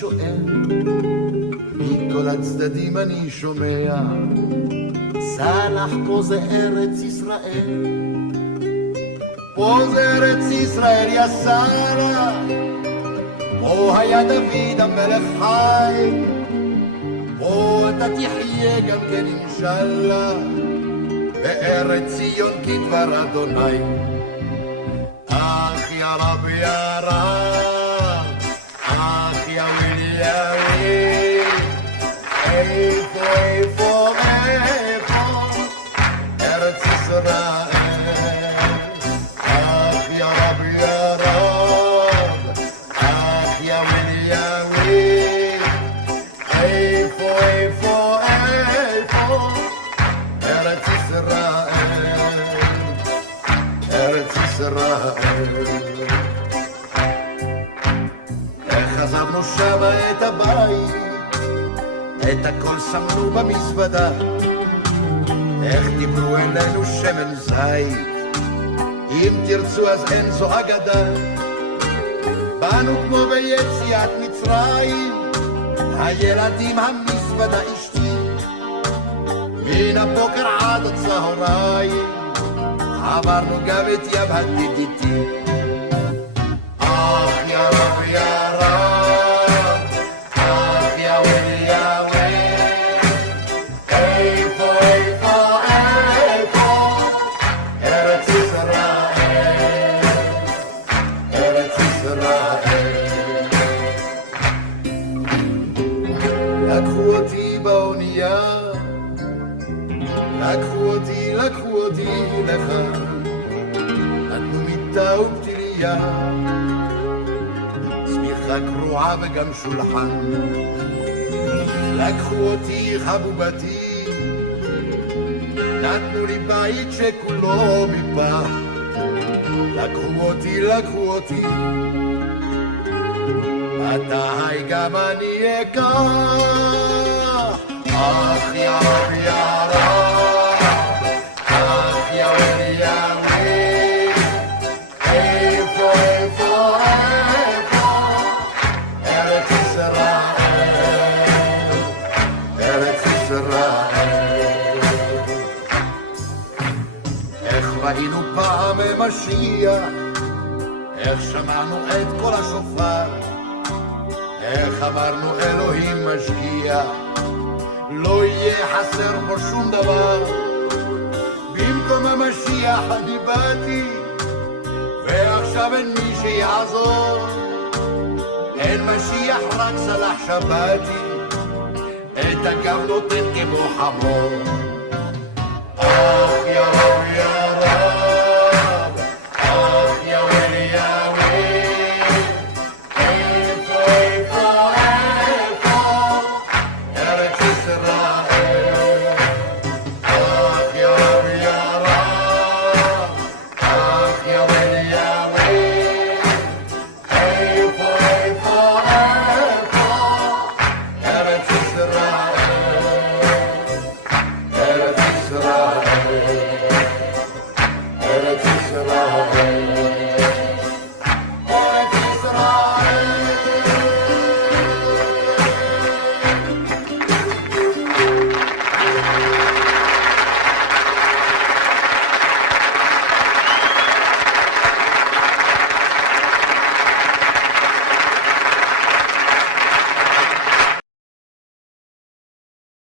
שואל, מכל הצדדים אני שומע, סלח פה זה ארץ ישראל, פה זה ארץ ישראל יא סלח, פה היה דוד המלך חי, פה אתה תחיה גם כן אינשאללה, בארץ ציון כדבר אדוני. אך יא רב יא רב, אך יא וויל יא וויל, איפה איפה איפה ארץ ישראל. אך יא רב יא רב, אך יא וויל יא וויל, איפה איפה איפה ארץ ישראל, ארץ ישראל. איך עזבנו שמה את הבית, את הכל שמנו במזוודה, איך דיברו אלינו שמן זית, אם תרצו אז אין זו אגדה. באנו כמו ביציאת מצרים, הילדים המזוודה אשתי, מן הבוקר עד הצהריים, עברנו גם את ים הדידיתי. אך יא רב יא רב, אך יא וויל יא וויל, איפה איפה איפה ארץ ישראל, ארץ ישראל. לקחו אותי באונייה, לקחו אותי לך, נתנו מיטה ופתיליה, צמיחה קרועה וגם שולחן. לקחו אותי חבובתי, נתנו לי בית שכולו מפח. לקחו אותי, מתי גם אני אקח. אך יא רב יא רב, אך יא וויל יא וויל, איפה איפה איפה ארץ ישראל, ארץ ישראל. איך ראינו פעם משיח, איך שמענו את כל השופר, איך אמרנו אלוהים משגיח, לא יהיה חסר פה שום דבר. במקום המשיח אני באתי, ועכשיו אין מי שיעזור. אין משיח רק סלח שבתי, את הגב נותן כמו חמור.